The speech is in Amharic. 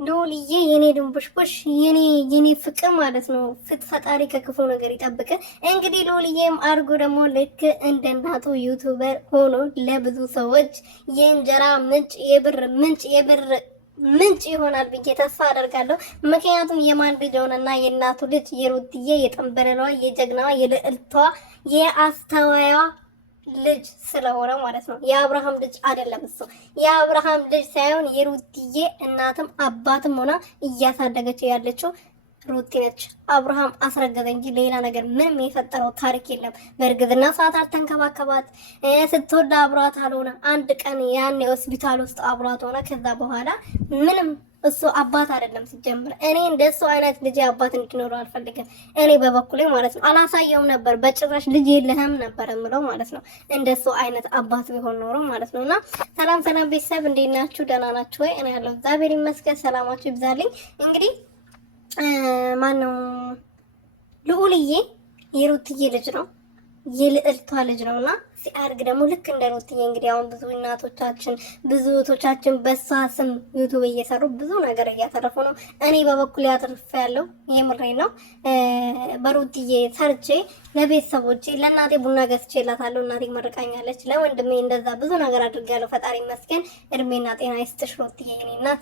ሎልዬ የኔ ድንቡሽቡሽ የኔ ፍቅር ማለት ነው። ፈጣሪ ከክፉ ነገር ይጠብቅ። እንግዲህ ሎልዬም አድርጎ ደግሞ ልክ እንደ እናቱ ዩቲዩበር ሆኖ ለብዙ ሰዎች የእንጀራ ምንጭ የብር ምንጭ ይሆናል ብዬ ተስፋ አደርጋለሁ። ምክንያቱም የማን ልጅ ሆነና የእናቱ ልጅ የሩትዬ የጠንበለሏ የጀግናዋ የልዕልቷ የአስተዋያ ልጅ ስለሆነ ማለት ነው። የአብርሃም ልጅ አይደለም እሱ። የአብርሃም ልጅ ሳይሆን የሩትዬ እናትም አባትም ሆና እያሳደገች ያለችው ሩቲ ነች። አብርሃም አስረገዘ እንጂ ሌላ ነገር ምንም የፈጠረው ታሪክ የለም። በእርግዝና ሰዓት አልተንከባከባት፣ ስትወልድ አብሯት አልሆነ። አንድ ቀን ያን ሆስፒታል ውስጥ አብሯት ሆነ። ከዛ በኋላ ምንም እሱ አባት አይደለም ሲጀምር። እኔ እንደሱ አይነት ልጅ አባት እንዲኖረው አልፈልግም። እኔ በበኩሌ ማለት ነው አላሳየውም ነበር በጭራሽ። ልጅ የለህም ነበር የምለው ማለት ነው እንደሱ አይነት አባት ቢሆን ኖሮ ማለት ነውና። ሰላም ቤተሰብ እንዴት ናችሁ? ደህና ናችሁ ወይ? እኔ ያለው እግዚአብሔር ይመስገን። ሰላማችሁ ይብዛልኝ። እንግዲህ ማነው ልዑልዬ የሩትዬ ልጅ ነው፣ የልዕልቷ ልጅ ነውና ሲያድግ ደግሞ ልክ እንደ ሩትዬ እንግዲህ አሁን ብዙ እናቶቻችን ብዙ እህቶቻችን በሷ ስም ዩቲዩብ እየሰሩ ብዙ ነገር እያተረፉ ነው። እኔ በበኩል ያተርፍ ያለው የምሬ ነው። በሩትዬ ሰርቼ ለቤተሰቦቼ ለእናቴ ቡና ገዝቼላታለሁ። እናቴ መርቃኛለች። ለወንድሜ እንደዛ ብዙ ነገር አድርጋለሁ። ፈጣሪ ይመስገን። እድሜና ጤና ይስጥሽ ሩትዬ የኔ እናት።